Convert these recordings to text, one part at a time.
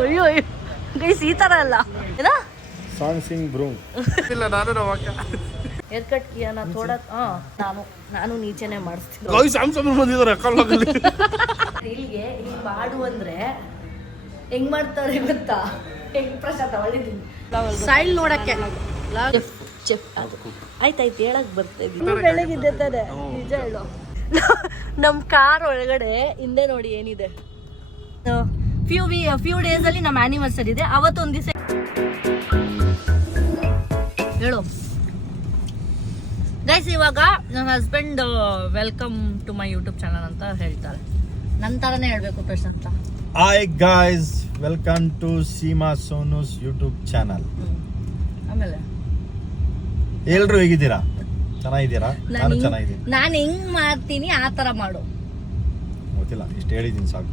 ಅಯ್ಯೋ ಗೈಸ್ ಈ ತರ ಅಲ್ಲ ಏನ ಸಾಂಗ್ ಸಿಂಗ್ ಬ್ರೋ ಇಲ್ಲ ನಾನು ನಮ್ಮ ಅಕ್ಕ ಹೇರ್ ಕಟ್ ಕಿಯಾನ ಥೋಡಾ ನಾನು ನೀಚೆನೆ ಮಾಡಿಸ್ತೀನಿ ಗೈಸ್ ಸ್ಯಾಮ್ಸಂಗ್ ಬಂದಿದ್ದಾರೆ ಅಕ್ಕಲ್ಲಿ ಇಲ್ಲಿಗೆ ಇಲ್ಲಿ ಮಾಡು ಅಂದ್ರೆ ಹೆಂಗ್ ಮಾಡ್ತಾರೆ ಗೊತ್ತಾ ಹೆಂಗ್ ಪ್ರಸಾದ ಒಳ್ಳಿದ್ದೀನಿ ಸ್ಟೈಲ್ ನೋಡಕ್ಕೆ ಚೆಫ್ ಆಯ್ತಾಯ್ತು ಹೇಳಕ್ ಬರ್ತಾ ಇದ್ದೀನಿ ಬೆಳಗಿದ್ದೆ ತಾನೆ ನಿಜ ಹೇಳು ನಮ್ಮ ಕಾರ್ ಒಳಗಡೆ ಹಿಂದೆ ನೋಡಿ ಏನಿದೆ ಫ್ಯೂ ಡೇಸ್ ಅಲ್ಲಿ ನಮ್ಮ ಆನಿವರ್ಸರಿ ಇದೆ ಅವತ್ತೊಂದ್ ದಿವಸ ಹೇಳು ಗೈಸ್ ಇವಾಗ ನನ್ನ husband welcome to my YouTube channel ಅಂತ ಹೇಳ್ತಾರೆ ನನ್ನ ತರನೇ ಹೇಳ್ಬೇಕು Prashant hi guys welcome to Seema Sonu's YouTube channel ಆಮೇಲೆ ಎಲ್ರು ಹೇಗಿದ್ದೀರಾ ಚೆನ್ನಾಗಿದ್ದೀರಾ ನಾನು ಚೆನ್ನಾಗಿದ್ದೀನಿ ನಾನು ಹೆಂಗ್ ಮಾಡ್ತೀನಿ ಆ ತರ ಮಾಡು ಗೊತ್ತಿಲ್ಲ ಇಷ್ಟು ಹೇಳಿದ್ದೀನಿ ಸಾಕು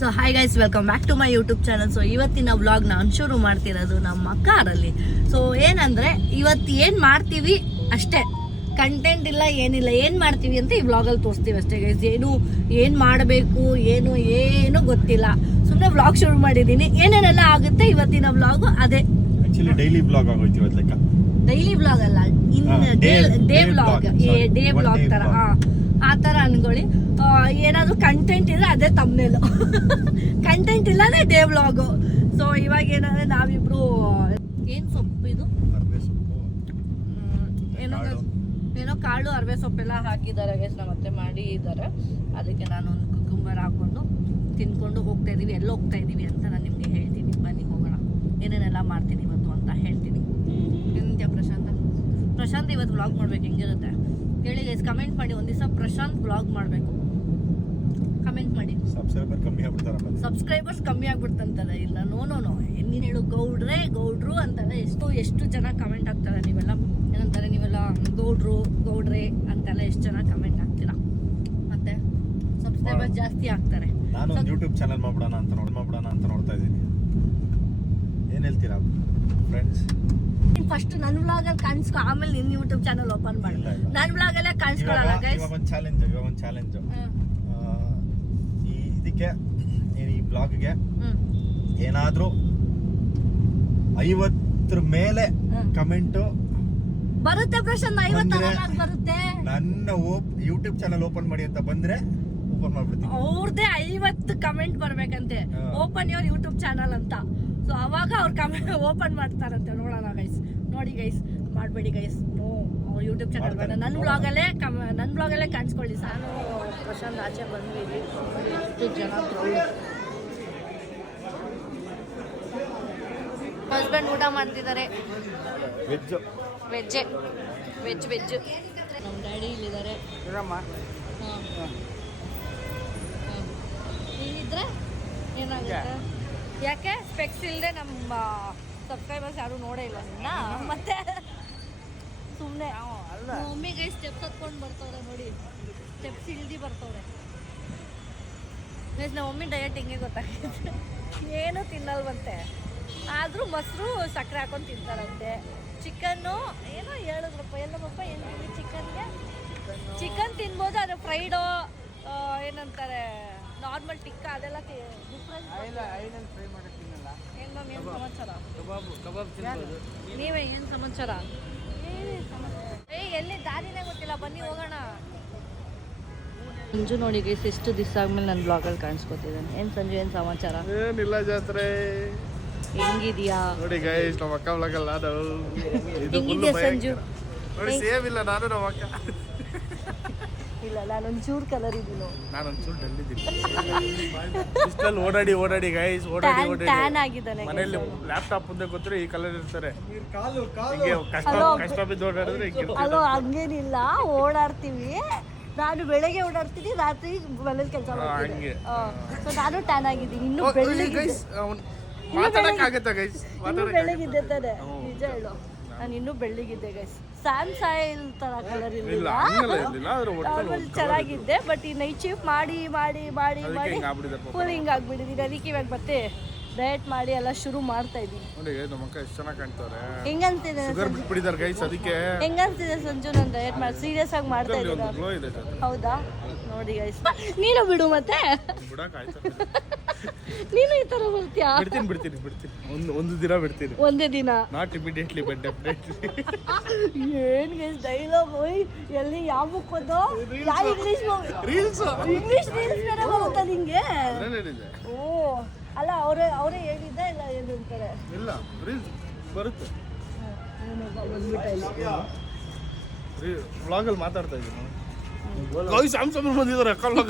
so hi guys welcome back to my YouTube channel so ಇವತ್ತಿನ ವ್ಲಾಗ್ ನಾನು ಶುರು ಮಾಡ್ತಿರೋದು ನಮ್ಮ ಕಾರಲ್ಲಿ ಸೊ ಏನಂದ್ರೆ ಇವತ್ತು ಏನ್ ಮಾಡ್ತೀವಿ ಅಷ್ಟೇ ಕಂಟೆಂಟ್ ಇಲ್ಲ ಏನಿಲ್ಲ ಏನ್ ಮಾಡ್ತೀವಿ ಅಂತ ಈ ವ್ಲಾಗಲ್ಲಿ ತೋರಿಸ್ತೀವಿ ಅಷ್ಟೇ ಗೈಸ್ ಏನ್ ಮಾಡಬೇಕು ಏನು ಗೊತ್ತಿಲ್ಲ ಸುಮ್ಮನೆ ವ್ಲಾಗ್ ಶುರು ಮಾಡಿದ್ದೀನಿ ಏನೇನೆಲ್ಲ ಆಗುತ್ತೆ ಇವತ್ತಿನ ವ್ಲಾಗು ಅದೇ ಆಕ್ಚುಲಿ ಡೈಲಿ ಬ್ಲಾಗ್ ಆಗೋಯ್ತು ಇವತ್ತು ಲೆಕ್ಕ ಡೈಲಿ ವ್ಲಾಗ್ ಅಲ್ಲ ಡೇ ವ್ಲಾಗ್ ತರ ಆ ತರ ಅನ್ಕೊಳ್ಳಿ ಏನಾದ್ರು ಕಂಟೆಂಟ್ ಇದ್ರೆ ಅದೇ ತಮ್ನೇಲು ಕಂಟೆಂಟ್ ಇಲ್ಲ ಅಂದ್ರೆ ಡೇ ವ್ಲಾಗು ಸೊ ಇವಾಗ ಏನಂದ್ರೆ ನಾವಿಬ್ರು ಏನ್ ಸೊಪ್ಪು ಇದು ಏನೋ ಕಾಳು ಅರವೆ ಸೊಪ್ಪೆಲ್ಲ ಹಾಕಿದ್ದಾರೆ ಗೈಸ್ ನಮ್ಮ ಅತ್ತೆ ಮಾಡಿ ಇದ್ದಾರೆ ಅದಕ್ಕೆ ನಾನು ಒಂದು ಕುಕುಂಬರ್ ಹಾಕೊಂಡು ತಿನ್ಕೊಂಡು ಹೋಗ್ತಾ ಇದೀವಿ ಎಲ್ಲ ಹೋಗ್ತಾ ಇದೀವಿ ಅಂತ ನಾನು ನಿಮ್ಗೆ ಹೇಳ್ತೀನಿ ಬನ್ನಿ ಹೋಗೋಣ ಏನೇನೆಲ್ಲ ಮಾಡ್ತೀನಿ ಇವತ್ತು ಅಂತ ಹೇಳ್ತೀನಿ ಎಂತ ಪ್ರಶಾಂತ್ ಇವತ್ತು ವ್ಲಾಗ್ ಮಾಡ್ಬೇಕು ಹೆಂಗಿರುತ್ತೆ ಹೇಳಿ ಗೈಸ್ ಕಮೆಂಟ್ ಮಾಡಿ ಒಂದ್ ದಿವಸ ಪ್ರಶಾಂತ್ ವ್ಲಾಗ್ ಮಾಡ್ಬೇಕು ಕಮೆಂಟ್ ಮಾಡಿ ಸಬ್ಸ್ಕ್ರೈಬರ್ಸ್ ಕಮ್ಮಿ ಆಗ್ಬಿಡ್ತಂತಾರೆ ಇಲ್ಲ ನೋ ನೀನ್ ಹೇಳು ಗೌಡ್ರು ಅಂತಾರೆ ಎಷ್ಟು ಜನ ಕಮೆಂಟ್ ಆಗ್ತಾರೆ ನೀವೆಲ್ಲ ಏನಂತಾರೆ ನೀವೆಲ್ಲ ಗೌಡ್ರೆ ಅಂತೆಲ್ಲ ಎಷ್ಟು ಜನ ಕಮೆಂಟ್ ಆಗ್ತೀರಾ ಮತ್ತೆ ಸಬ್ಸ್ಕ್ರೈಬರ್ಸ್ ಜಾಸ್ತಿ ಆಗ್ತಾರೆ ನಾನು ಯೂಟ್ಯೂಬ್ ಚಾನಲ್ ಮಾಡ್ಬಿಡೋಣ ಅಂತ ನೋಡ್ತಾ ಇದ್ದೀನಿ ಏನ್ ಹೇಳ್ತೀರಾ ಫ್ರೆಂಡ್ಸ್ ಫಸ್ಟ್ ನನ್ನ ವ್ಲಾಗ್ ಅಲ್ಲಿ ಕಾಣಿಸ್ಕೊ ಆಮೇಲೆ ನಿನ್ನ ಯೂಟ್ಯೂಬ್ ಚಾನಲ್ ಓಪನ್ ಮಾಡು ನನ್ನ ವ್ಲಾಗ್ ಅಲ್ಲೇ ಕಾಣಿಸ್ಕೊಳ್ಳಲ್ಲ ಗೈಸ್ ಇವಾಗ ಒಂದು ಚಾಲೆಂಜ್ ಇದಕ್ಕೆ ಈ ಬ್ಲಾಗ್ಗೆ ಏನಾದ್ರೂ 50 ಮೇಲೆ ಕಮೆಂಟ್ ಬರುತ್ತೆ ಪ್ರಶಾಂತ್ 50 ಬರುತ್ತೆ ನನ್ನ ಯೂಟ್ಯೂಬ್ ಚಾನಲ್ ಓಪನ್ ಮಾಡಿ ಅಂತ ಬಂದ್ರೆ ಓಪನ್ ಮಾಡ್ಬಿಡ್ತೀನಿ ಅವ್ರದೇ 50 ಕಮೆಂಟ್ ಬರ್ಬೇಕಂತೆ ಓಪನ್ ಯುವರ್ ಯೂಟ್ಯೂಬ್ ಚಾನಲ್ ಅಂತ ಸೊ ಅವಾಗ ಅವ್ರು ಕಮೆಂಟ್ ಓಪನ್ ಮಾಡ್ತಾರಂತೆ ನೋಡೋಣ ಗೈಸ್ ನೋಡಿ ಗೈಸ್ ಮಾಡಬೇಡಿ ಗೈಸ್ ಅವ್ರ ಯೂಟ್ಯೂಬ್ ಚಾನಲ್ ಬೇಡ ನನ್ನ ಬ್ಲಾಗಲ್ಲೇ ಕಾಣಿಸ್ಕೊಳ್ಳಿ ನಾನು ಪ್ರಶಾಂತ್ ಆಚೆ ಬಂದ್ವಿ ಎಷ್ಟು ಜನ ಹಸ್ಬೆಂಡ್ ಊಟ ಮಾಡ್ತಿದ್ದಾರೆ ವೆಜ್ ನಮ್ಮ ಡ್ಯಾಡಿ ಇಲ್ಲಿದ್ದಾರೆ ನೀನಿದ್ರೆ ಏನಾಗುತ್ತೆ ಯಾಕೆ ಸ್ಪೆಕ್ಸ್ ಇಲ್ಲದೆ ನಮ್ಮ ಸಬ್ಸ್ಕ್ರೈಬರ್ಸ್ ಯಾರು ನೋಡೇ ಇಲ್ಲ ನಿನ್ನ ಮತ್ತೆ ಸುಮ್ಮನೆ ಮಮ್ಮಿಗೆ ಸ್ಟೆಪ್ಸ್ ಹತ್ಕೊಂಡು ಬರ್ತವ್ರೆ ನೋಡಿ ಸ್ಟೆಪ್ಸ್ ಇಲ್ದಿ ಬರ್ತವ್ರೆ ನಮ್ಮ ಮಮ್ಮಿ ಡಯಟ್ ಹಿಂಗೆ ಗೊತ್ತಾಗುತ್ತೆ ಏನು ತಿನ್ನಲ್ವಂತೆ ಆದರೂ ಮೊಸರು ಸಕ್ಕರೆ ಹಾಕೊಂಡು ತಿಂತಾರಂತೆ ಚಿಕನ್ನು ಏನೋ ಹೇಳಿದ್ರಪ್ಪ ಎಲ್ಲಮ್ಮಪ್ಪ ಏನು ತಿಂದಿ ಚಿಕನ್ ತಿನ್ಬೋದು ಅದು ಫ್ರೈಡು ಏನಂತಾರೆ ನಾರ್ಮಲ್ ಟಿಕ್ಕ ಅದೆಲ್ಲ ಡಿಫ್ರೆನ್ಸ್ ಏನು ಮ್ಯಾಮ್ ಏನು ಸಮಾಚಾರ ನೀವೇ ಏನು ಸಮಾಚಾರ ಎಲ್ಲಿ ದಾರಿನೇ ಗೊತ್ತಿಲ್ಲ ಬನ್ನಿ ಹೋಗೋಣ ಸಂಜು ನೋಡಿ ಗೈಸ್ ಎಷ್ಟು ದಿವಸ ಆದ್ಮೇಲೆ ನನ್ನ ಬ್ಲಾಗಲ್ಲಿ ಕಾಣಿಸ್ಕೊತಿದ್ದಾನೆ ಏನು ಸಂಜು ಏನು ಸಮಾಚಾರ ಏನಿಲ್ಲ ಜಾತ್ರೆ ಹೆಂಗಿದ್ಯಾ ನೋಡಿ ಗೈಸ್ ನಮ್ಮ ಅಕ್ಕ ಬ್ಲಾಗಲ್ಲ ಹೆಂಗಿದ್ಯಾ ಸಂಜು ನೋಡಿ ಸೇಮ್ ಇಲ್ಲ ನಾನು ನಮ್ಮ ಅಕ್ಕ ಇಲ್ಲ ನಾನೊಂಚೂರು ಕಲರ್ ಇದ್ದೀನಿ ನಾನೊಂಚೂರು ಡಲ್ ಇದ್ದೀನಿ ಇಷ್ಟಲ್ಲಿ ಓಡಾಡಿ ಗೈಸ್ ಓಡಾಡಿ ಟ್ಯಾನ್ ಆಗಿದ್ದಾನೆ ಮನೆಯಲ್ಲಿ ಲ್ಯಾಪ್ಟಾಪ್ ಮುಂದೆ ಕೂತ್ರೆ ಈ ಕಲರ್ ಇರ್ತಾರೆ ಹಿಂಗೆ ಕಷ್ಟ ಬಿದ್ದು ಓಡಾಡಿದ್ರೆ ಅಲ್ಲೋ ಹಂಗೇನಿಲ್ಲ ಓಡಾಡ್ತೀವಿ ನಾನು ಬೆಳಗ್ಗೆ ಓಡಾಡ್ತೀನಿ ರಾತ್ರಿ ಮನೇಲಿ ಕೆಲಸ ಮಾಡ್ತೀನಿ ಸೊ ನಾನು ಟ್ಯಾನ್ ಆಗಿದ್ದೀನಿ ಇನ್ನು ಬೆಳಗಿದ್ದೆ ಬೆಳಗಿದ್ದೆ ತಾನೆ ನಿಜ ಹೇಳು ನಾನು ಇನ್ನೂ ಬೆಳಗಿದ್ದೆ ಗೈಸ್ ಸ್ಯಾಮ್ಸೈಲ್ ತರ ಕಲರ್ ಇರಲಿಲ್ಲ ನಾರ್ಮಲ್ ಚೆನ್ನಾಗಿದ್ದೆ ಬಟ್ ಈ ನೈಟ್ ಶಿಫ್ಟ್ ಮಾಡಿ ಫುಲ್ ಹಿಂಗ್ ಆಗ್ಬಿಟ್ಟಿದ್ದೀನಿ ಅದಕ್ಕೆ ಇವಾಗ ಮತ್ತೆ ಡಯಟ್ ಮಾಡಿ ಎಲ್ಲ ಶುರು ಮಾಡ್ತಾ ಇದೀನಿ ನೋಡಿ ನಮ್ಮ ಅಕ್ಕ ಎಷ್ಟು ಚೆನ್ನಾಗಿ ಕಾಣ್ತಾರೆ ಹೆಂಗಂತಿದೆ ಶುಗರ್ ಬಿಟ್ಬಿಟ್ಟಿದ್ದಾರೆ ಗೈಸ್ ಅದಕ್ಕೆ ಹೆಂಗಂತಿದೆ ಸಂಜು ನಾನು ಡಯಟ್ ಮಾಡಿ ಸೀರಿಯಸ್ ಆಗಿ ಮಾಡ್ತಾ ಇದ್ದೀನಿ ಗ್ಲೋ ಇದೆ ಹೌದಾ ನೋಡಿ ಗೈಸ್ ನೀನು ಬಿಡು ಮತ್ತೆ ಬಿಡಕ್ಕೆ ಆಯ್ತು ನೀನು ಈ ತರ ಬರ್ತೀಯಾ? ಬಿಡ್ತೀನಿ ಒಂದು ದಿನ ಬಿಡ್ತೀನಿ. ಒಂದೇ ದಿನ ನಾಟ್ ಇಮಿಡಿಯೇಟ್ಲಿ ಬಟ್ ಡೆಫಿನೆಟ್ಲಿ. ಏನ್ ಡೈಲಾಗ್ ಎಲ್ಲಿ ಯಾವ ಬುಕ್ ಓದೋ ಯಾವ ಇಂಗ್ಲಿಷ್ ರೀಲ್ಸ್ ಬೇರೆ ಬರುತ್ತಾ ನಿಂಗೆ? ಓ ಅಲ್ಲ ಅವರೇ ಹೇಳಿದ್ದ ಇಲ್ಲ ಏನು ಅಂತಾರೆ ಇಲ್ಲ ರೀಲ್ಸ್ ಬರುತ್ತೆ. ವ್ಲಾಗಲ್ಲಿ ಮಾತಾಡ್ತಾ ಇದ್ದೀನಿ. ಸ್ಯಾಮ್ಸಂಗ್ ಬಂದಿದ್ದಾರೆ ಅಕ್ಕಲ್ಲಿ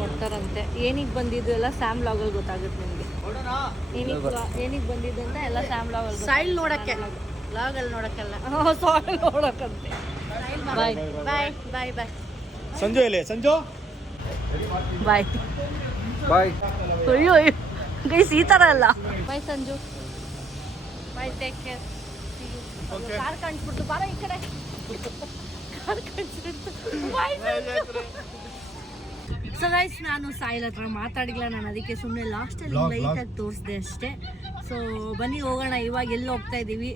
ಹೊಡ್ತಾರಂತೆ. ಏನಿಗೆ ಬಂದಿದ್ದು ಎಲ್ಲ ಸ್ಯಾಮ್ ಲಾಗಲ್ಲಿ ಗೊತ್ತಾಗುತ್ತೆ ನಿಮಗೆ. ಏನಿಗೆ ಬಂದಿದ್ದು ಅಂತ ಎಲ್ಲ ಸ್ಯಾಮ್ ಲಾಗಲ್ಲಿ ಸ್ಟೈಲ್ ನೋಡಕ್ಕೆ, ಲಾಗಲ್ಲಿ ನೋಡಕ್ಕೆಲ್ಲ ಸಾಯಿಲ್ ನೋಡಕ್ಕಂತೆ. ಬಾಯ್ ಬಾಯ್ ಬಾಯ್ ಬಾಯ್. ಸಂಜು ಎಲ್ಲಿ? ಸಂಜು ಬಾಯ್ ಬಾಯ್. ಅಯ್ಯೋ ಅಯ್ಯೋ ಗೈಸ್ ಈ ಥರ ಅಲ್ಲ. ಬಾಯ್ ಸಂಜು, ಬಾಯ್, ಟೇಕ್ ಕೇರ್. ಕಾರ್ ಕಾಣಿಸ್ಬಿಡ್ತು, ಬಾರ ಈ ಕಡೆ. ಕಾರ್ ಕಾಣಿಸ್ಬಿಡ್ತು. ಬಾಯ್. ಸೊ ಗೈಸ್ ನಾನು ಸಾಯಿಲ್ ಹತ್ರ ಮಾತಾಡಿಲ್ಲ, ನಾನು ಅದಕ್ಕೆ ಸುಮ್ಮನೆ ಲಾಸ್ಟಲ್ಲಿ ಲೈಟಾಗಿ ತೋರಿಸಿದೆ ಅಷ್ಟೇ. ಸೊ ಬನ್ನಿ ಹೋಗೋಣ. ಇವಾಗ ಎಲ್ಲಿ ಹೋಗ್ತಾ ಇದ್ದೀವಿ?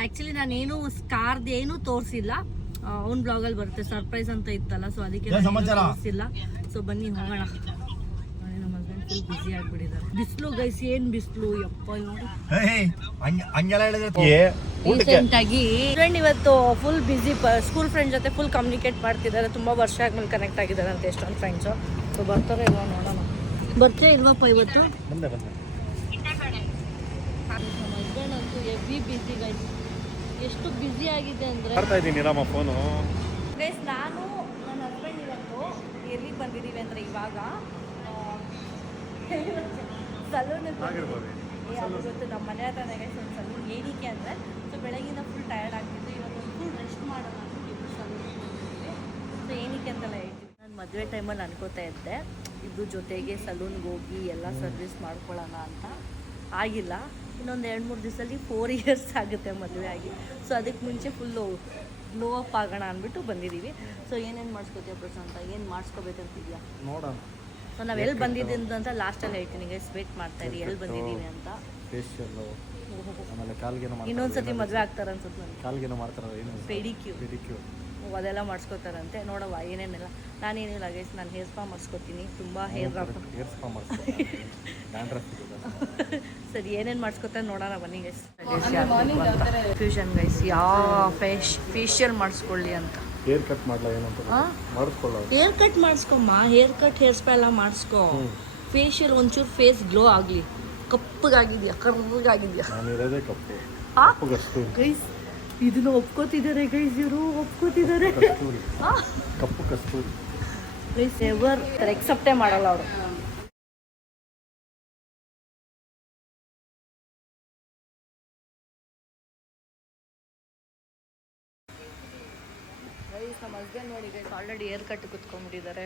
ಆ್ಯಕ್ಚುಲಿ ನಾನೇನು ಕಾರ್ದು ಏನೂ ತೋರಿಸಿಲ್ಲ, ಅವ್ನ ಬ್ಲಾಗಲ್ಲಿ ಬರುತ್ತೆ. ಸರ್ಪ್ರೈಸ್ ಅಂತ ಇತ್ತಲ್ಲ, ಸೊ ಅದಕ್ಕೆ ತೋರಿಸಿಲ್ಲ. ಸೊ ಬನ್ನಿ ಹೋಗೋಣ. ನಮ್ಮ ಹಸ್ಬೆಂಡ್ ಫುಲ್ ಬ್ಯುಸಿ ಆಗಿಬಿಟ್ಟಿದ್ದಾರೆ. ಬಿಸಿಲು ಗೈಸ್, ಏನು ಬಿಸಿಲು ಯಪ್ಪ. ರೀಸೆಂಟ್ ಆಗಿ ಫ್ರೆಂಡ್ ಇವತ್ತು ಫುಲ್ ಬ್ಯುಸಿ, ಸ್ಕೂಲ್ ಫ್ರೆಂಡ್ ಜೊತೆ ಫುಲ್ ಕಮ್ಯುನಿಕೇಟ್ ಮಾಡ್ತಿದ್ದಾರೆ. ತುಂಬ ವರ್ಷ ಆದ್ಮೇಲೆ ಕನೆಕ್ಟ್ ಆಗಿದ್ದಾರೆ ಅಂತ ಎಷ್ಟೊಂದು ಫ್ರೆಂಡ್ಸು. ಸೊ ಬರ್ತಾರೆ ಇಲ್ವಾ ನೋಡೋಣ. ಬರ್ತೀಯ ಇಲ್ವಪ್ಪ ಇವತ್ತು? ಬಂದೆ. ನಮ್ಮ ಹಸ್ಬೆಂಡ್ ಅಂತೂ ಹೆವಿ ಬ್ಯುಸಿ ಗೈಸ್. ಎಷ್ಟು ಬ್ಯುಸಿ ಆಗಿದೆ ಅಂದರೆ ಮಾಡ್ತಾ ಇದ್ದೀನಿ ರಾಮ ಫೋನು. ಗೈಸ್ ನಾನು ನನ್ನ ಹಸ್ಬೆಂಡ್ ಇವತ್ತು ಎಲ್ಲಿಗೆ ಬಂದಿದ್ದೀವಿ ಅಂದರೆ ಇವಾಗ ಸಲೂನಿಗೆ ಆಗಿರ್ಬೋದು. ಅದು ಗೊತ್ತು, ನಮ್ಮ ಮನೆ ಹತ್ರನೇ ಗೈಸ್ ಒಂದು ಸಲೂನ್. ಏನಕ್ಕೆ ಅಂದರೆ ಸೊ ಬೆಳಗಿನ ಫುಲ್ ಟಯರ್ಡ್ ಆಗ್ತಿತ್ತು, ಇವತ್ತು ಫುಲ್ ರೆಸ್ಟ್ ಮಾಡೋಣ ಅಂದ್ಬಿಟ್ಟು ಸಲೂನಿಗೆ ಬಂದಿದ್ದೀವಿ. ಸೊ ಏನಕ್ಕೆ ಅಂತೆಲ್ಲ ಹೇಳ್ತೀವಿ. ನಾನು ಮದುವೆ ಟೈಮಲ್ಲಿ ಅನ್ಕೋತಾ ಇದ್ದೆ ಇಬ್ಬರು ಜೊತೆಗೆ ಸಲೂನ್ಗೆ ಹೋಗಿ ಎಲ್ಲ ಸರ್ವಿಸ್ ಮಾಡ್ಕೊಳ್ಳೋಣ ಅಂತ. ಆಗಿಲ್ಲ, ಇನ್ನೊಂದು 2-3 ದಿವಸದಲ್ಲಿ 4 ಇಯರ್ಸ್ ಆಗುತ್ತೆ ಮದುವೆ ಆಗಿ. ಸೊ ಅದಕ್ಕೆ ಮುಂಚೆ ಫುಲ್ಲು ಗ್ಲೋ ಅಪ್ ಆಗೋಣ ಅಂದ್ಬಿಟ್ಟು ಬಂದಿದ್ದೀವಿ. ಸೊ ಏನೇನು ಮಾಡಿಸ್ಕೋತೀಯ ಪ್ರಶಾಂತ? ಏನು ಮಾಡಿಸ್ಕೋಬೇಕಂತಿದ್ಯಾ? ನೋಡೋಣ. ಸೊ ನಾವು ಎಲ್ಲಿ ಬಂದಿದ್ದೀವಿ ಅಂತ ಲಾಸ್ಟಲ್ಲಿ ಹೇಳ್ತೀನಿ ಗೈಸ್, ವೇಟ್ ಮಾಡ್ತಾ ಇರಿ ಎಲ್ಲಿ ಬಂದಿದ್ದೀವಿ ಅಂತ. ಫೇಶಿಯಲ್ಲು, ಆಮೇಲೆ ಕಾಲ್ಗೇನೋ ಮಾಡ್ತಾರೆ. ಇನ್ನೊಂದ್ಸತಿ ಮದುವೆ ಆಗ್ತಾರೆ ಅನ್ಸುತ್ತೆ ನನಗೆ. ಕಾಲ್ಗೇನೋ ಮಾಡ್ತಾರಲ್ಲ, ಏನು ಪೆಡಿಕ್ಯೂರ್ ಅದೆಲ್ಲ ಮಾಡಿಸ್ಕೋತಾರಂತೆ. ನೋಡವ ಏನೇನೆಲ್ಲ. ನಾನೇನಿಲ್ಲ ಗೈಸ್, ನಾನು ಹೇರ್ ಸ್ಪಾ ಮಾಡಿಸ್ಕೋತೀನಿ. ತುಂಬ ಹೇರ್ ಸ್ಪಾ ಮಾಡಿಸ್ತಾರೆ. ಸರಿ ಏನೇನು ಮಾಡಿಸ್ಕೋತಾರೆ ನೋಡೋಣ ಬನ್ನಿ ಗೈಸ್. ಫ್ಯೂಷನ್ ಗೈಸ್, ಯಾವ ಫೇಶಿಯಲ್ ಮಾಡಿಸ್ಕೊಳ್ಳಿ ಅಂತ. ಹೇರ್ ಕಟ್ ಮಾಡಲ್ಲ ಏನಂತ ಮಾಡಿಸ್ಕೊಳ್ಳೋ. ಹೇರ್ ಕಟ್ ಮಾಡಿಸ್ಕೊಮ್ಮ, ಹೇರ್ ಕಟ್ ಹೇರ್ ಸ್ಪಾ ಎಲ್ಲ ಮಾಡಿಸ್ಕೊ. ಫೇಶಿಯಲ್ ಒಂಚೂರು ಫೇಸ್ ಗ್ಲೋ ಆಗಲಿ. ಕಪ್ಪಗಾಗಿದ್ಯಾ, ಕರ್ರಗಾಗಿದ್ಯಾ? ನಾನಿರೋದೇ ಕಪ್ಪು ಗೈಸ್ ಇದನ್ನ ಒಪ್ಕೋತಿದ್ದಾರೆ ಗೈಸ್, ಇವರು ಒಪ್ಕೋತಿದ್ದಾರೆ. ಕಪ್ಪು ಕಸ್ತೂರಿ ಗೈಸ್ ಎವರ್ ಎಕ್ಸೆಪ್ಟೇ ಮಾಡಲ್ಲ ಅವರು. ಗೈಸ್ ನಮ್ಮ ಹಸ್ಬೆಂಡ್ ನೋಡಿ ಗೈಸ್ ಆಲ್ರೆಡಿ ಹೇರ್ ಕಟ್ ಕುತ್ಕೊಂಡ್ಬಿಟ್ಟಿದ್ದಾರೆ.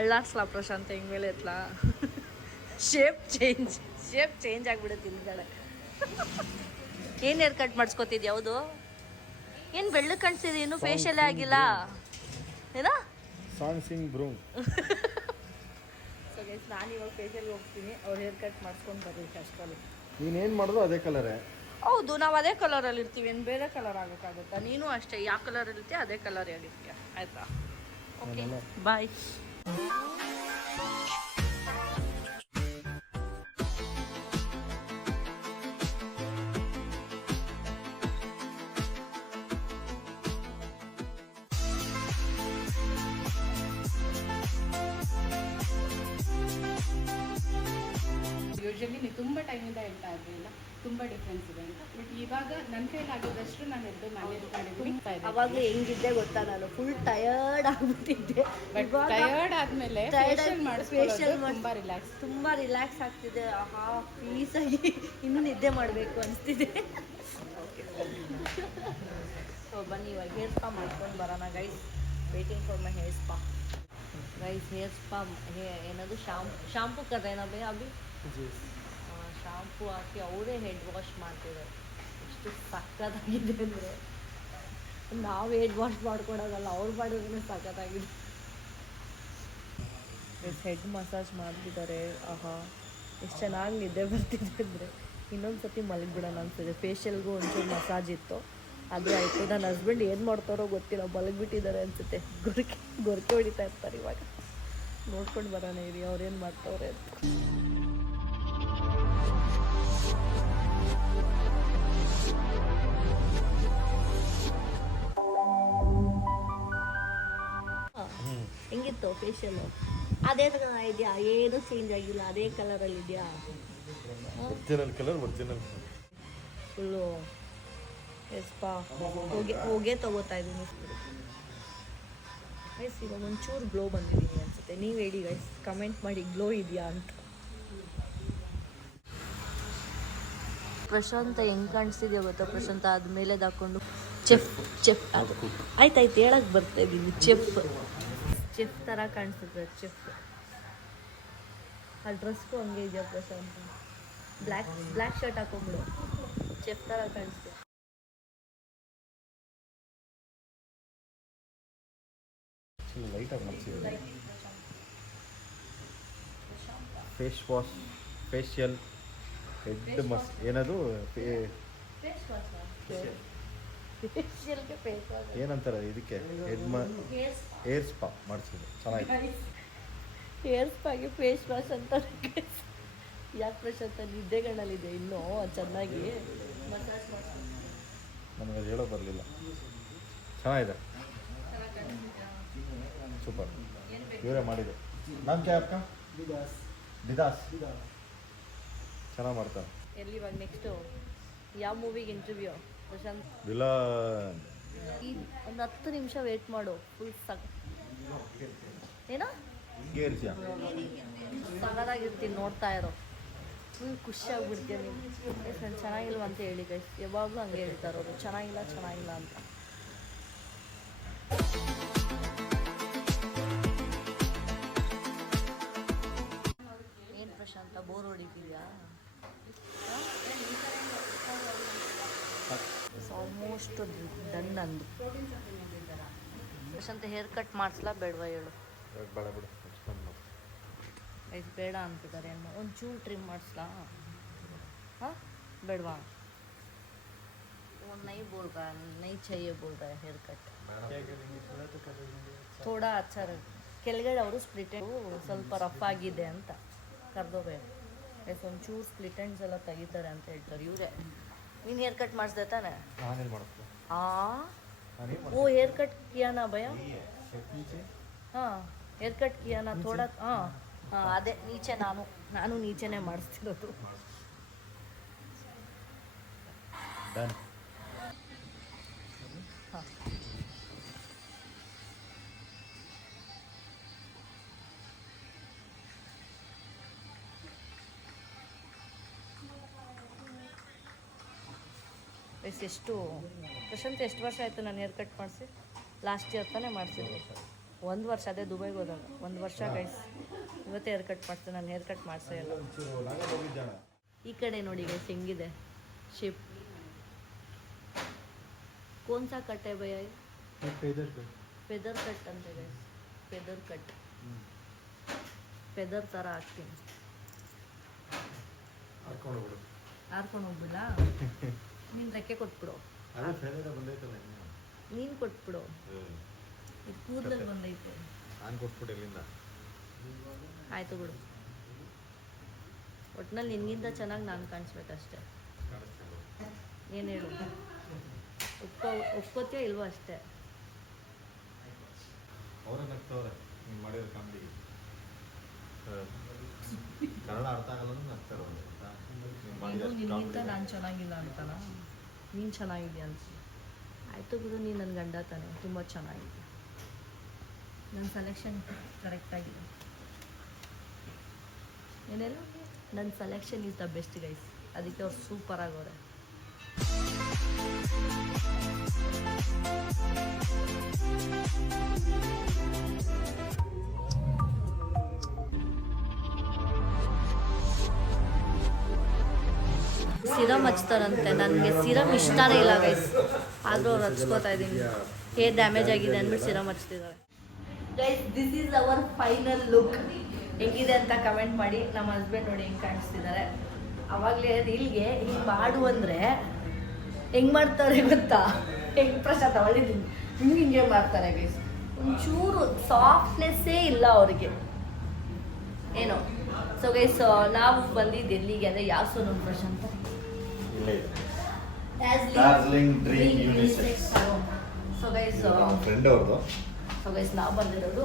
ಅಳ್ಳಾಡ್ಸ್ಲಾ ಪ್ರಶಾಂತ ಹಿಂಗೆ ಮೇಲೆ ಎತ್ಲಾ? ಶೇಪ್ ಚೇಂಜ್ ಆಗಿಬಿಡುತ್ತೆ ಹಿಂದ್ಗಡೆ. ಏನು ಹೇರ್ ಕಟ್ ಮಾಡಿಸ್ಕೊತಿದ್ದು? ಯಾವುದು? ಏನು ಬೆಳ್ಳಗೆ ಕಾಣಿಸ್ತಿದೆ, ಇನ್ನೂ ಫೇಶಿಯಲ್ಲೇ ಆಗಿಲ್ಲ ಏನಾ? ಸಾಂಗ್ಸಿಂಗ್ ಬ್ರೋ. ಸೊ ಗೈಸ್ ನಾನು ಇವಾಗ ಫೇಶಿಯಲ್ಗೆ ಹೋಗ್ತೀನಿ, ಅವ್ರು ಹೇರ್ ಕಟ್ ಮಾಡಿಸ್ಕೊಂಡು ಬರ್ಬೇಕು ಅಷ್ಟರಲ್ಲಿ. ನೀನೇನು ಮಾಡೋದು ಅದೇ ಕಲರೇ? ಹೌದು, ನಾವು ಅದೇ ಕಲರಲ್ಲಿ ಇರ್ತೀವಿ, ಏನು ಬೇರೆ ಕಲರ್ ಆಗೋಕ್ಕಾಗುತ್ತಾ? ನೀನು ಅಷ್ಟೇ, ಯಾವ ಕಲರ್ ಇರ್ತೀಯ ಅದೇ ಕಲರ್ ಹೇಳಿರ್ತೀಯ, ಆಯಿತಾ? Okay bye. ಯೂಶಲಿ ನೀವು ತುಂಬ ಟೈಮಿಂದ ಹೇಳ್ತಾ ಇರಲಿಲ್ಲ, ತುಂಬ ಡಿಫ್ರೆನ್ಸ್ ಇದೆ ಅಂತ. ಬಟ್ ಇವಾಗ ನನ್ನ ಕೈಲಾಗಿದ್ದಷ್ಟು ನಾನು ಎದ್ದು ಮ್ಯಾನೇಜ್ ಮಾಡಿದ್ದೀನಿ. ಅವಾಗಲೇ ಹೆಂಗಿದ್ದೆ ಗೊತ್ತಾ, ನಾನು ಫುಲ್ ಟಯರ್ಡ್ ಆಗ್ಬಿಟ್ಟಿದ್ದೆ. ಬಟ್ ಟಯರ್ಡ್ ಆದಮೇಲೆ ಫೇಶಿಯಲ್ ತುಂಬ ರಿಲ್ಯಾಕ್ಸ್ ಆಗ್ತಿದೆ. ಆಹಾ ಪೀಸಾಗಿ ಇನ್ನೂ ನಿದ್ದೆ ಮಾಡಬೇಕು ಅನಿಸ್ತಿದೆ. ಸೊ ಬನ್ನಿ ಇವಾಗ ಹೇರ್ ಸ್ಪಾ ಮಾಡ್ಕೊಂಡು ಬರೋಣ guys. Waiting for my hair spa guys. Hair spa ಏನದು ಶಾಂಪು ಕರೇನಾ ಭೈ ಅಭಿ? ಶಾಂಪು ಹಾಕಿ ಅವರೇ ಹೆಡ್ ವಾಶ್ ಮಾಡ್ತಿದ್ದಾರೆ. ಎಷ್ಟು ಸಕ್ಕತ್ತಾಗಿದೆ ಅಂದರೆ, ನಾವು ಹೆಡ್ ವಾಶ್ ಮಾಡ್ಕೊಡೋದಲ್ಲ, ಅವ್ರು ಮಾಡಿದ್ರೆ ಸಕ್ಕತ್ತಾಗಿದೆ. ಹೆಡ್ ಮಸಾಜ್ ಮಾಡ್ತಿದ್ದಾರೆ. ಆಹಾ ಎಷ್ಟು ಚೆನ್ನಾಗಿ ನಿದ್ದೆ ಬರ್ತಿದೆ ಅಂದರೆ ಇನ್ನೊಂದು ಸತಿ ಮಲಗಿಬಿಡೋಣ ಅನಿಸ್ತಿದೆ. ಫೇಶಿಯಲ್ಗೂ ಒಂಚೂರು ಮಸಾಜ್ ಇತ್ತು, ಅದು ಆಯಿತು. ನನ್ನ ಹಸ್ಬೆಂಡ್ ಏನು ಮಾಡ್ತಾರೋ ಗೊತ್ತಿಲ್ಲ, ಮಲಗಿಬಿಟ್ಟಿದ್ದಾರೆ ಅನಿಸುತ್ತೆ. ಗೊರಕೆ ಹೊಡಿತಾ ಇರ್ತಾರೆ ಇವಾಗ. ನೋಡ್ಕೊಂಡು ಬರೋಣ ಇರಿ ಅವ್ರೇನು ಮಾಡ್ತವ್ರೆ ಅಂತ. ಹೆಂಗಿತ್ತು ಫೇಶಿಯಲ್ಲು? ಅದೇ ಥರ ಇದೆಯಾ? ಏನು ಚೇಂಜ್ ಆಗಿಲ್ಲ, ಅದೇ ಕಲರಲ್ಲಿ ಇದೆಯಾ? ಒರಿಜಿನಲ್ ಕಲರ್ ಫುಲ್ಲು ಎಸ್ಪಾ ಹೋಗೇ ತಗೋತಾ ಇದ್ದೀನಿ ಗೈಸ್. ಇವಾಗ ಒಂಚೂರು ಗ್ಲೋ ಬಂದಿದ್ದೀನಿ ಅನ್ಸುತ್ತೆ. ನೀವು ಹೇಳಿ ಗೈಸ್, ಕಮೆಂಟ್ ಮಾಡಿ ಗ್ಲೋ ಇದೆಯಾ ಅಂತ. ಪ್ರಶಾಂತ ಹೆಂಗೆ ಕಾಣಿಸ್ತಿದ್ಯೋ ಗೊತ್ತಾ? ಪ್ರಶಾಂತ ಆದಮೇಲೆ ಹಾಕೊಂಡು ಚೆಫ್ ಅದು ಆಯ್ತಾಯ್ತು ಹೇಳಕ್ಕೆ ಬರ್ತಾ ಇದ್ದೀನಿ. ಚೆಫ್ ಥರ ಕಾಣಿಸ್ತದೆ. ಚೆಫ್ ಆ ಡ್ರೆಸ್ಗೂ ಹಂಗೆ ಇದೆಯಾ ಪ್ರಶಾಂತ? ಬ್ಲ್ಯಾಕ್ ಶರ್ಟ್ ಹಾಕೊಂಡ್ಬಿಡು, ಚೆಫ್ ಥರ ಕಾಣಿಸ್ತೀಯ. ಲೈಟಾಗಿ ಮಾಡಿಸಿದ್ದಾರೆ. ಫೇಸ್ ವಾಶ್, ಫೇಶಿಯಲ್, ಹೆಡ್ ಮಸ್ ಏನದು ಏನಂತಾರೆ ಇದಕ್ಕೆ? ಹೇರ್ ಸ್ಪಾ ಮಾಡಿಸಿದ್ರು, ಚೆನ್ನಾಗಿದೆ. ಹೇರ್ ಸ್ಪಾಗೆ ಫೇಸ್ ವಾಶ್ ಅಂತ ಯಾಕೆ ಪ್ರಶಾಂತ ನಿದ್ದೆಗಳಲ್ಲಿದೆ ಇನ್ನೂ ಚೆನ್ನಾಗಿ ಮಸಾಜ್ ಮಾಡಿ? ನನಗೆ ಅದು ಹೇಳೋ ಬರಲಿಲ್ಲ. ಚೆನ್ನಾಗಿದೆ, ಸೂಪರ್. ಇವರೇ ಮಾಡಿದೆ. ನಾನು ಕ್ಯಾಪ್ಕ ದಿದಾಸ್ ಚೆನ್ನಾಗಿ ಮಾಡ್ತಾರೆ. ಎಲ್ಲಿ ಇವಾಗ ನೆಕ್ಸ್ಟು ಯಾವ ಮೂವಿಗೆ ಇಂಟರ್ವ್ಯೂ ಪ್ರಶಾಂತ್? ವಿಲನ್. ಈ ಒಂದು 10 ನಿಮಿಷ ವೇಟ್ ಮಾಡು. ಫುಲ್ ಏನೋ ಸಗದಾಗಿರ್ತೀನಿ, ನೋಡ್ತಾ ಇರೋ. ಫುಲ್ ಖುಷಿ ಆಗ್ಬಿಡ್ತೀನಿ. ನಾನು ಚೆನ್ನಾಗಿಲ್ವ ಅಂತ ಹೇಳಿ ಗೈಸ್, ಯಾವಾಗಲೂ ಹಂಗೆ ಹೇಳ್ತಾರೆ ಅವರು, ಚೆನ್ನಾಗಿಲ್ಲ ಅಂತ. ಏನು ಪ್ರಶಾಂತ ಬೋರ್ ಹೊಡಿತಿದ್ಯಾ? ಆಲ್ಮೋಸ್ಟ್ ಡನ್ ಅಂದು. ಪ್ರಶಾಂತ ಹೇರ್ ಕಟ್ ಮಾಡಿಸ್ಲಾ ಬೇಡವಾ ಹೇಳು? ಬೇಡ ಬಿಡು, ಇದು ಬೇಡ ಅಂತಿದ್ದಾರೆ. ಒಂಚೂರು ಟ್ರಿಮ್ ಮಾಡಿಸ್ಲಾ? हाँ बेड़वा वो नहीं बोल रहा, नहीं चाहिए बोल रहा है हेयर कट. ಥೋಡಾ ಅಚ್ಚ ಕೆಳಗಡೆ ಅವರು ಸ್ಪ್ಲಿಟ್ ಸ್ವಲ್ಪ ರಫ್ ಆಗಿದೆ ಅಂತ ಕರೆದೋಬೇಕು. ಒಂಚೂರು ಸ್ಪ್ಲಿಟ್ ಎಂಡ್ಸ್ ಎಲ್ಲ ತೆಗಿತಾರೆ ಅಂತ ಹೇಳ್ತಾರೆ ಇವರೇ. ನೀನು ಹೇರ್ ಕಟ್ ಮಾಡಿಸ್ದೆ ತಾನೆ? वो हेयर कट किया ना भैया? हाँ हेयर कट किया ना थोड़ा. हाँ हाँ ಅದೇ ನೀಚೆ ನಾನು ನೀಚೆನೇ ಮಾಡಿಸ್ತಿರೋದು. ಡನ್. ಹಾಂ ಎಷ್ಟು ಪ್ರಶಾಂತ್ ಎಷ್ಟು ವರ್ಷ ಆಯಿತು ನಾನು ಹೇರ್ ಕಟ್ ಮಾಡಿಸಿ? ಲಾಸ್ಟ್ ಇಯರ್ ತಾನೇ ಮಾಡಿಸಿದ್ವಿ. 1 ವರ್ಷ, ಅದೇ ದುಬೈಗೆ ಹೋದಾಗ 1 ವರ್ಷ ಗೈಸ್. ಇವತ್ತೇ ಹೇರ್ ಕಟ್ ಮಾಡಿಸ್ದೆ. ನಾನು ಹೇರ್ ಕಟ್ ಮಾಡಿಸೇ ಇಲ್ಲ. ಈ ಕಡೆ ನೋಡಿ ಗೈಸ್ ಹೆಂಗಿದೆ ಶೇಪ್. कौन सा कट है भैया? ಫೆದರ್ ಕಟ್ ಅಂತ ಗೈಸ್. ಫೆದರ್ ಕಟ್, ಫೆದರ್ ಥರ ಹಾಕ್ತೀನಿ. ಹಾರ್ಕೊಂಡು ಹೋಗ್ಬಿಡ. ನೀನು ರೆಕ್ಕೆ ಕೊಟ್ಬಿಡು. ನೀನು ಕೊಟ್ಬಿಡು. ಇದು ಕೂದಲಲ್ಲಿ ಬಂದೈತೆ. ನಾನು ಕೊಟ್ಬಿಟ್ಟು ಇಲ್ಲಿಂದ ಆಯಿತು ಬಿಡು. ಒಟ್ಟಿನಲ್ಲಿ ನಿನ್ಗಿಂತ ಚೆನ್ನಾಗಿ ನಾನು ಕಾಣಿಸ್ಬೇಕಷ್ಟೆ. ಏನು ಹೇಳು, ಒಪ್ಕೋತೀಯ ಇಲ್ವೋ ಅಷ್ಟೇ. ಅವರೇ ನಗ್ತವ್ರೆ ನೀನು ಮಾಡಿರೋ ಕಾಮಿಡಿಗೆ. ಕನ್ನಡ ಅರ್ಥ ಆಗಲ್ಲ ನಗ್ತಾರೆ. ನಿನ್ಗಿಂತ ನಾನು ಚೆನ್ನಾಗಿಲ್ಲ ಅಂತನಾ? ನೀನು ಚೆನ್ನಾಗಿದೆಯಾ ಅಂತ. ಆಯಿತು ಬಿಡು, ನೀನು ನನ್ನ ಗಂಡ ತಾನೆ, ತುಂಬ ಚೆನ್ನಾಗಿದೆ. ನನ್ನ ಸೆಲೆಕ್ಷನ್ ಕರೆಕ್ಟಾಗಿದೆ. ಏನೆಲ್ಲ ನನ್ನ selection is the best guys. ಅದಕ್ಕೆ ಅವ್ರು ಸೂಪರ್ ಆಗೋರೆ. ಸಿರಮ್ ಹಚ್ತಾರಂತೆ. ನನಗೆ ಸಿರಮ್ ಇಷ್ಟನೇ ಇಲ್ಲ ಗೈಸ್, ಆದರೂ ಅವ್ರು ಹಚ್ಕೋತಾ ಇದ್ದೀನಿ. ಹೇರ್ ಡ್ಯಾಮೇಜ್ ಆಗಿದೆ ಅಂದ್ಬಿಟ್ಟು ಸಿರಮ್ ಹಚ್ತಿದ್ದಾರೆ guys. This is our final look. ಹೆಂಗಿದೆ ಅಂತ ಕಮೆಂಟ್ ಮಾಡಿ. ನಮ್ಮ ಹಸ್ಬೆಂಡ್ ನೋಡಿ ಹೆಂಗೆ ಕಾಣಿಸ್ತಿದ್ದಾರೆ. ಅವಾಗಲೇ ರೀಲ್ಗೆ ಹಿಂಗೆ ಮಾಡು ಅಂದರೆ ಹೆಂಗೆ ಮಾಡ್ತಾರೆ ಗೊತ್ತಾ? ಹೆಂಗೆ ಪ್ರಶಾಂತ್ ಅವಳಿದ್ದೀನಿ ಹಿಂಗೆ ಮಾಡ್ತಾರೆ ಗೈಸ್. ಒಂಚೂರು ಸಾಫ್ಟ್ನೆಸ್ಸೇ ಇಲ್ಲ ಅವರಿಗೆ. ಏನೋ ಸೊ ಗೈಸ್ ನಾವು ಬಂದಿದ್ದು ಎಲ್ಲಿಗೆ ಅಂದರೆ ಯಾವ ಸಲೂನ್ ಪ್ರಶಾಂತ್ ಇಲ್ಲೇ Darjeeling dream unisex so guys friend ಅವ್ರದ್ದು. ಸೊ ಗೈಸ್ ನಾವು ಬಂದಿರೋದು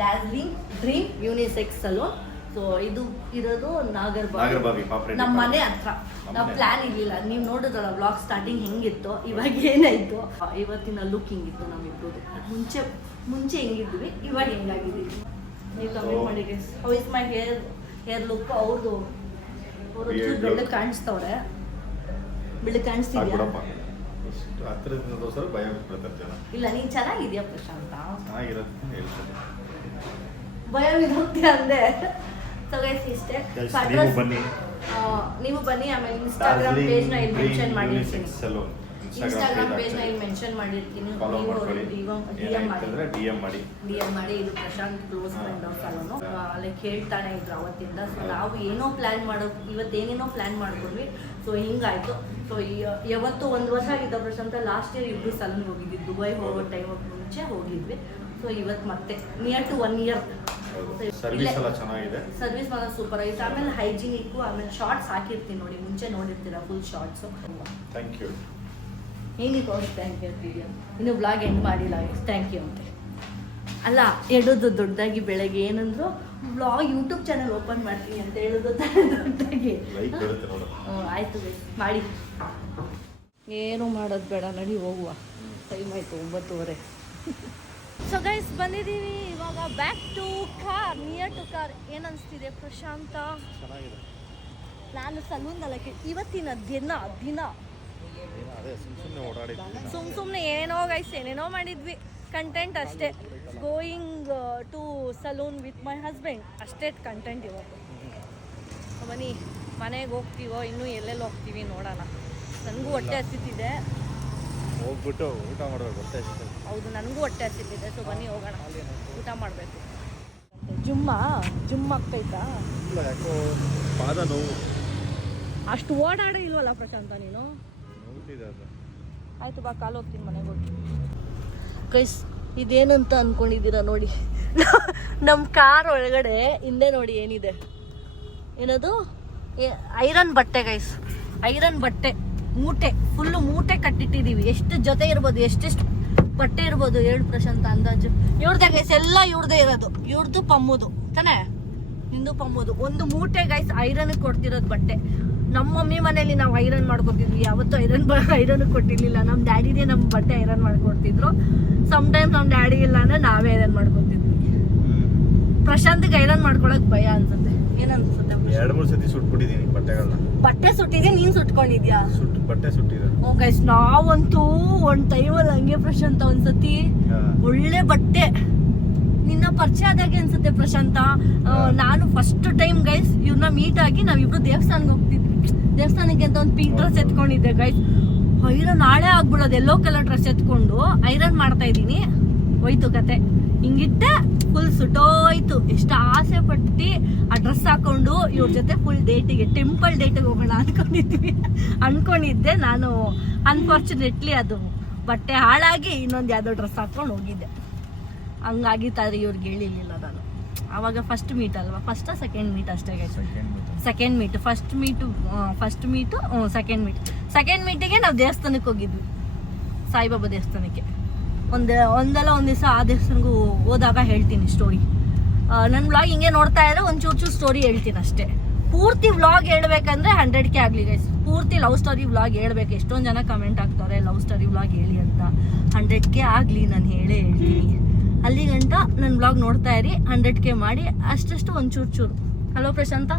Darjeeling dream unisex salon. So ಇದು ಇರೋದು ನಾಗರಬಾವಿ ಪಾಪ್ರೆಡ್ಡಿ ನಮ್ಮ ಮನೆ ಹತ್ರ. ನಾವು ಪ್ಲಾನ್ ಇರ್ಲಿಲ್ಲ, ನೀವು ನೋಡಿದ್ರಲ್ಲ ವ್ಲಾಗ್ ಸ್ಟಾರ್ಟಿಂಗ್ ಹೆಂಗಿತ್ತು, ಇವಾಗ ಏನಾಯ್ತು, ಇವತ್ತಿನ ಲುಕ್ ಹಿಂಗಿತ್ತು ನಮ್ಮಿಬ್ರದ್ದು. ಮುಂಚೆ ಹೆಂಗಿದ್ವಿ, ಇವಾಗ ಹೆಂಗಾಗಿದ್ದೀವಿ ನೀವು ಕಮೆಂಟ್ ಮಾಡಿ guys. How is my hair look. ಅವರು ಬೆಳ್ಳಗೆ ಕಾಣಿಸ್ತವ್ರೆ, ಬೆಳ್ಳಗೆ ಕಾಣಿಸ್ತಿದ್ಯಾ? ಹತ್ತಿರದಿಂದ ಸ್ವಲ್ಪ ಭಯ ಬಿಡ್ತಾರೆ. ಇಲ್ಲ ನೀನ್ ಚೆನ್ನಾಗಿದ್ಯಾ ಪ್ರಶಾಂತ, ಚೆನ್ನಾಗಿರೋದು ಹೇಳ್ತಾರೆ. ಭಯ ವಿರುಕ್ತಿ ಅಂದೆ. ಸೊ ಗೈಸ್ ಇಷ್ಟೇ. ನೀವು ಬನ್ನಿ. ಆಮೇಲೆ ಇನ್ಸ್ಟಾಗ್ರಾಮ್ ಪೇಜ್ ನ ಇಲ್ಲಿ ಮೆನ್ಷನ್ ಮಾಡಿರ್ತೀನಿ. ಇನ್ಸ್ಟಾಗ್ರಾಮ್ ಪೇಜ್ ನ ಇಲ್ಲಿ ಮೆನ್ಷನ್ ಮಾಡಿರ್ತೀನಿ. DM ಮಾಡಿ. ಇದು Prashanth close friend of salon. Like ಹೇಳ್ತಾನೆ ಇದ್ರು ಅವತ್ತಿಂದ. ಸೊ ನಾವು ಏನೋ ಪ್ಲಾನ್ ಇವತ್ತೇನೇನೋ ಪ್ಲಾನ್ ಮಾಡ್ಕೊಂಡ್ವಿ. ಸೊ ಹಿಂಗಾಯ್ತು. ಸೊ ಯಾವತ್ತು 1 ವರ್ಷ ಆಗಿದ್ದ ಪ್ರಶಾಂತ. ಲಾಸ್ಟ್ ಇಯರ್ ಇಬ್ರು ಸಲೂನ್ ಹೋಗಿದ್ವಿ, ದುಬೈ ಹೋಗೋ ಟೈಮ್ ಮುಂಚೆ ಹೋಗಿದ್ವಿ. ಸೊ ಇವತ್ತು ಮತ್ತೆ ನಿಯರ್ ಟು 1 ಇಯರ್. ಸರ್ವಿಸ್ ಎಲ್ಲ ಚೆನ್ನಾಗಿದೆ, ಸರ್ವಿಸ್ ಮಾತ್ರ ಸೂಪರ್ ಆಗಿದೆ. ಆಮೇಲೆ ಹೈಜಿನಿಕ್, ಆಮೇಲೆ ಶಾರ್ಟ್ಸ್ ಹಾಕಿರ್ತೀನಿ ನೋಡಿ, ಮುಂಚೆ ನೋಡಿರ್ತೀರಾ ಫುಲ್ ಶಾರ್ಟ್ಸ್. Thank you. ಏನಿಗೆ ಹೋಗಿ ಥ್ಯಾಂಕ್ ಯು ಅಂತಿದ್ಯಾ? ಇನ್ನು ಬ್ಲಾಗ್ ಎಂಡ್ ಮಾಡಿಲ್ಲ, ಥ್ಯಾಂಕ್ ಯು ಅಂತೆ. ಅಲ್ಲ ಹೇಳೋದು ದೊಡ್ಡದಾಗಿ ಬೆಳಗ್ಗೆ ಏನಂದ್ರು ಬ್ಲಾಗ್ ಯೂಟ್ಯೂಬ್ ಚಾನಲ್ ಓಪನ್ ಮಾಡ್ತೀನಿ ಅಂತ ಹೇಳೋದು ದೊಡ್ಡದಾಗಿ. ಆಯ್ತು ಮಾಡಿ. ಏನು ಮಾಡೋದು ಬೇಡ, ನಡಿ ಹೋಗುವ, ಟೈಮ್ ಆಯ್ತು 9:30. ಸೊ ಗೈಸ್ ಬಂದಿದ್ದೀವಿ ಇವಾಗ back to car, near to car. ಏನು ಅನಿಸ್ತಿದೆ ಪ್ರಶಾಂತ? ಚೆನ್ನಾಗಿದೆ. ನಾನು ಸಲೂನ್ದಲ್ಲಕ್ಕೆ ಇವತ್ತಿನ ದಿನ ಸುಮ್ಮನೆ ಏನೇನೋ ಗೈಸ್ ಏನೇನೋ ಮಾಡಿದ್ವಿ, ಕಂಟೆಂಟ್ ಅಷ್ಟೇ. Going to salon with my husband, ಅಷ್ಟೇ ಕಂಟೆಂಟ್ ಇವತ್ತು. ಬನ್ನಿ ಮನೆಗೆ ಹೋಗ್ತೀವೋ ಇನ್ನೂ ಎಲ್ಲೆಲ್ಲಿ ಹೋಗ್ತೀವಿ ನೋಡೋಣ. ನನಗೂ ಹೊಟ್ಟೆ ಹಸಿತಿದೆ, ಹೋಗ್ಬಿಟ್ಟು ಊಟ ಮಾಡಬೇಕು. ಹೌದು ನನಗೂ ಹೊಟ್ಟೆ ಹಸಿತಿದೆ. ಸೊ ಬನ್ನಿ ಹೋಗೋಣ, ಊಟ ಮಾಡಬೇಕು. ಜುಮ್ ಆಗ್ತೈತಾ? ಇಲ್ಲ, ಯಾಕೋ ಪಾದ ನೋವು. ಅಷ್ಟು ಓಡಾಡೇ ಇಲ್ವಲ್ಲ ಪ್ರಶಾಂತ ನೀನು? ಆಯ್ತು ಬಾ, ಕಾಲು ಹೋಗ್ತೀನಿ, ಮನೆಗೆ ಹೋಗಿ. ಕೈಸ್ ಇದೇನಂತ ಅನ್ಕೊಂಡಿದ್ದೀರಾ ನೋಡಿ, ನಮ್ಮ ಕಾರ್ ಒಳಗಡೆ ಹಿಂದೆ ನೋಡಿ ಏನಿದೆ, ಏನದು ಐರನ್ ಬಟ್ಟೆ ಗೈಸ್. ಐರನ್ ಬಟ್ಟೆ ಮೂಟೆ, ಫುಲ್ಲು ಮೂಟೆ ಕಟ್ಟಿಟ್ಟಿದ್ದೀವಿ. ಎಷ್ಟು ಜೊತೆ ಇರ್ಬೋದು, ಎಷ್ಟೆಷ್ಟು ಬಟ್ಟೆ ಇರ್ಬೋದು ಹೇಳು ಪ್ರಶಾಂತ ಅಂದಾಜು? ಇವ್ರದ್ದೇ ಗೈಸ್, ಎಲ್ಲ ಇವ್ರದ್ದೇ ಇರೋದು. ಇವ್ರದ್ದು ಪಮ್ಮುದು ತಾನೇ, ನಿಂದು ಪಮ್ಮುದು. ಒಂದು ಮೂಟೆ ಗೈಸ್ ಐರನ್ ಕೊಡ್ತಿರೋದು ಬಟ್ಟೆ. ನಮ್ಮ ಮಮ್ಮಿ ಮನೇಲಿ ನಾವು ಐರನ್ ಮಾಡ್ಕೊತಿದ್ವಿ, ಯಾವತ್ತೂ ಐರನ್ ಕೊಟ್ಟಿರ್ಲಿಲ್ಲ. ನಮ್ಮ ಡ್ಯಾಡಿನೇ ನಮ್ಮ ಬಟ್ಟೆ ಐರನ್ ಮಾಡ್ಕೊಡ್ತಿದ್ರು. ಸಮ್ಟೈಮ್ಸ್ ನಮ್ಮ ಡ್ಯಾಡಿ ಇಲ್ಲ ಅಂದ್ರೆ ನಾವೇ ಐರನ್ ಮಾಡ್ಕೊತಿದ್ವಿ. ಪ್ರಶಾಂತ್ಗೆ ಐರನ್ ಮಾಡ್ಕೊಳಕ್ ಭಯ ಅನ್ಸುತ್ತೆ. ಏನನ್ಸುತ್ತೆ? 2-3 ಸತಿ ಸುಟ್ಬಿಟ್ಟಿದ್ದೀನಿ ಬಟ್ಟೆಗಳನ್ನ. ಬಟ್ಟೆ ಸುಟ್ಟಿದೆ, ನೀನ್ ಸುಟ್ಕೊಂಡಿದ್ಯಾ? ಬಟ್ಟೆ ಸುಟ್ಟಿದೆ. ಓ ಗೈಸ್, ನಾವಂತೂ ಒಂದ್ ಟೈಮಲ್ಲಿ ಹಂಗೆ ಪ್ರಶಾಂತ ಒಂದ್ಸತಿ ಒಳ್ಳೆ ಬಟ್ಟೆ ನಿನ್ನ ಪರಿಚಯ ಆದಾಗೆ ಅನ್ಸುತ್ತೆ ಪ್ರಶಾಂತ. ನಾನು ಫಸ್ಟ್ ಟೈಮ್ ಗೈಸ್ ಇವ್ರನ್ನ ಮೀಟ್ ಆಗಿ ನಾವಿಬ್ರು ದೇವಸ್ಥಾನಕ್ಕೆ ಹೋಗ್ತಿದ್ವಿ. ದೇವಸ್ಥಾನಕ್ಕೆ ಅಂತ ಒಂದು ಪಿಂಕ್ ಡ್ರೆಸ್ ಎತ್ಕೊಂಡಿದ್ದೆ ಗೈಸ್. ಐರನ್ ನಾಳೆ ಆಗ್ಬಿಡೋದು, ಎಲ್ಲೋ ಕಲರ್ ಡ್ರೆಸ್ ಎತ್ಕೊಂಡು ಐರನ್ ಮಾಡ್ತಾ ಇದ್ದೀನಿ. ಹೋಯ್ತು ಕತೆ, ಹಿಂಗಿಟ್ಟೆ ಫುಲ್ ಸುಟ್ಟೋಯ್ತು. ಎಷ್ಟು ಆಸೆ ಪಟ್ಟು ಆ ಡ್ರೆಸ್ ಹಾಕೊಂಡು ಇವ್ರ ಜೊತೆ ಫುಲ್ ಡೇಟಿಗೆ, ಟೆಂಪಲ್ ಡೇಟಿಗೆ ಹೋಗೋಣ ಅನ್ಕೊಂಡಿದ್ದೆ ನಾನು. ಅನ್ಫಾರ್ಚುನೇಟ್ಲಿ ಅದು ಬಟ್ಟೆ ಹಾಳಾಗಿ ಇನ್ನೊಂದು ಯಾವುದೋ ಡ್ರೆಸ್ ಹಾಕೊಂಡು ಹೋಗಿದ್ದೆ. ಹಂಗಾಗಿತ್ತಾದ್ರೆ ಇವ್ರಿಗೆ ಹೇಳಿರ್ಲಿಲ್ಲ ನಾನು. ಆವಾಗ ಫಸ್ಟ್ ಮೀಟ್ ಅಲ್ವಾ, ಸೆಕೆಂಡ್ ಮೀಟ್ ಅಷ್ಟೇ guys. Second meet, first meet second ಮೀಟಿಗೆ ನಾವು ದೇವಸ್ಥಾನಕ್ಕೆ ಹೋಗಿದ್ವಿ, ಸಾಯಿಬಾಬಾ ದೇವಸ್ಥಾನಕ್ಕೆ. ಒಂದಲ್ಲ ಒಂದು ದಿವಸ ಆ ದೇವಸ್ಥಾನಕ್ಕೂ ಹೋದಾಗ ಹೇಳ್ತೀನಿ ಸ್ಟೋರಿ. ನನ್ನ ವ್ಲಾಗ್ ಹಿಂಗೆ ನೋಡ್ತಾ ಇದ್ರೆ ಒಂಚೂರು ಸ್ಟೋರಿ ಹೇಳ್ತೀನಿ ಅಷ್ಟೇ. ಪೂರ್ತಿ ವ್ಲಾಗ್ ಹೇಳ್ಬೇಕಂದ್ರೆ 100K ಆಗಲಿ ಗೈಸ್. ಪೂರ್ತಿ ಲವ್ ಸ್ಟೋರಿ ವ್ಲಾಗ್ ಹೇಳ್ಬೇಕು. ಎಷ್ಟೊಂದು ಜನ ಕಮೆಂಟ್ ಆಗ್ತಾರೆ ಲವ್ ಸ್ಟೋರಿ ವ್ಲಾಗ್ ಹೇಳಿ ಅಂತ. 100K ಆಗಲಿ, ನಾನು ಹೇಳ್ತೀನಿ. ಅಲ್ಲಿ ಗಂಟ ನನ್ನ ವ್ಲಾಗ್ ನೋಡ್ತಾ ಇರಿ, 100K ಮಾಡಿ ಅಷ್ಟಷ್ಟು ಒಂಚೂರು. ಹಲೋ ಪ್ರಶಾಂತ,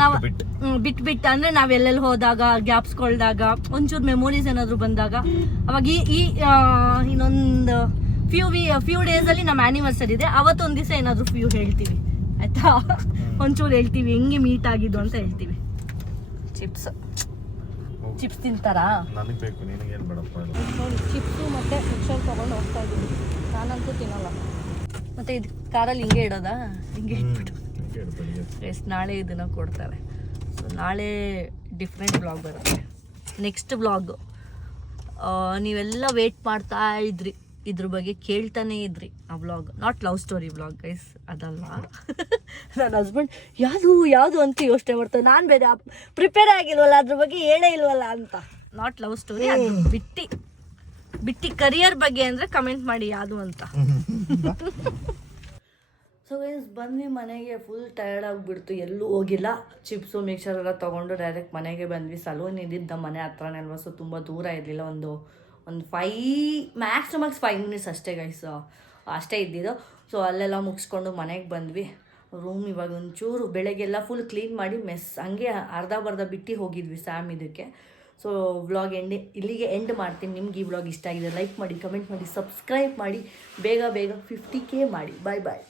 ನಾವು ಬಿಟ್ಟು ಅಂದ್ರೆ ನಾವೆಲ್ಲೆಲ್ಲಿ ಹೋದಾಗ, ಗ್ಯಾಪ್ಸ್ಕೊಳ್ದಾಗ, ಒಂಚೂರು ಮೆಮೊರೀಸ್ ಏನಾದ್ರು ಬಂದಾಗ, ಅವಾಗ ಈ ಇನ್ನೊಂದು ಫ್ಯೂ ಡೇಸ್ ಅಲ್ಲಿ ನಮ್ಮ ಆನಿವರ್ಸರಿ ಇದೆ. ಅವತ್ತೊಂದು ದಿವಸ ಏನಾದ್ರು ಹೇಳ್ತೀವಿ ಆಯ್ತಾ, ಒಂಚೂರು ಹೇಳ್ತೀವಿ ಹೆಂಗೆ ಮೀಟ್ ಆಗಿದ್ದು ಅಂತ ಹೇಳ್ತೀವಿ. ಚಿಪ್ಸ್ ತಿಂತಾರಾ? ನನಗೆ ಬೇಕು, ನಿನಗೇನು ಬೇಡಪ್ಪ. ಚಿಪ್ಸು ಮತ್ತೆ ಮಿಕ್ಸರ್ ತಗೊಂಡು ಹೋಗ್ತಾ ಇದ್ದೀವಿ. ನಾನಂತೂ ತಿನ್ನಲ್ಲ. ಮತ್ತೆ ಇದು ಕಾರಲ್ಲಿ ಹಿಂಗೆ ಇಡೋದಾ? ಹಿಂಗೆ ಇಟ್ಬಿಟ್ಟು ಎಷ್ಟು ನಾಳೆ ಇದನ್ನು ಕೊಡ್ತಾರೆ. ಸೊ ನಾಳೆ ಡಿಫ್ರೆಂಟ್ ಬ್ಲಾಗ್ ಬರುತ್ತೆ. ನೆಕ್ಸ್ಟ್ ಬ್ಲಾಗ್ ನೀವೆಲ್ಲ ವೇಟ್ ಮಾಡ್ತಾ ಇದ್ರಿ, ಇದ್ರ ಬಗ್ಗೆ ಕೇಳ್ತಾನೆ ಇದ್ರಿ ಆ vlog. Not love story vlog guys, ಅದಲ್ಲ. ನನ್ನ ಹಸ್ಬೆಂಡ್ ಯಾವುದು ಅಂತ ಯೋಚನೆ ಮಾಡ್ತಾರೆ. ನಾನು ಬೇರೆ ಪ್ರಿಪೇರ್ ಆಗಿಲ್ವಲ್ಲ, ಅದ್ರ ಬಗ್ಗೆ ಹೇಳೇ ಇಲ್ವಲ್ಲ ಅಂತ. ನಾಟ್ ಲವ್ ಸ್ಟೋರಿ, ಅದು ಬಿಟ್ಟಿ ಕರಿಯರ್ ಬಗ್ಗೆ ಅಂದರೆ ಕಮೆಂಟ್ ಮಾಡಿ ಯಾವುದು ಅಂತ. ಸೊ ಗೈಸ್ ಬಂದ್ವಿ ಮನೆಗೆ. ಫುಲ್ ಟಯರ್ಡ್ ಆಗಿಬಿಡ್ತು, ಎಲ್ಲೂ ಹೋಗಿಲ್ಲ. ಚಿಪ್ಸು ಮಿಕ್ಸರ್ ಎಲ್ಲ ತೊಗೊಂಡು ಡೈರೆಕ್ಟ್ ಮನೆಗೆ ಬಂದ್ವಿ. ಸಲೂನ್ ಇದ್ದಿದ್ದ ಮನೆ ಹತ್ರನೇ ಅಲ್ವಾ, ಸೊ ತುಂಬ ದೂರ ಇರಲಿಲ್ಲ. ಒಂದು 5 ಮಿನಿಟ್ಸ್ ಅಷ್ಟೇ ಗೈಸ್, ಅಷ್ಟೇ ಇದ್ದಿದ್ದು. ಸೊ ಅಲ್ಲೆಲ್ಲ ಮುಗಿಸ್ಕೊಂಡು ಮನೆಗೆ ಬಂದ್ವಿ. ರೂಮ್ ಇವಾಗ ಒಂಚೂರು ಬೆಳಗ್ಗೆಲ್ಲ ಫುಲ್ ಕ್ಲೀನ್ ಮಾಡಿ ಹಂಗೆ ಅರ್ಧ ಬಿಟ್ಟು ಹೋಗಿದ್ವಿ ಸ್ಯಾಮ್ ಇದಕ್ಕೆ. ಸೊ ವ್ಲಾಗ್ ಇಲ್ಲಿಗೆ ಎಂಡ್ ಮಾಡ್ತೀನಿ. ನಿಮ್ಗೆ ಈ ವ್ಲಾಗ್ ಇಷ್ಟ ಆಗಿದೆ ಲೈಕ್ ಮಾಡಿ, ಕಮೆಂಟ್ ಮಾಡಿ, ಸಬ್ಸ್ಕ್ರೈಬ್ ಮಾಡಿ. ಬೇಗ 50K ಮಾಡಿ. ಬಾಯ್.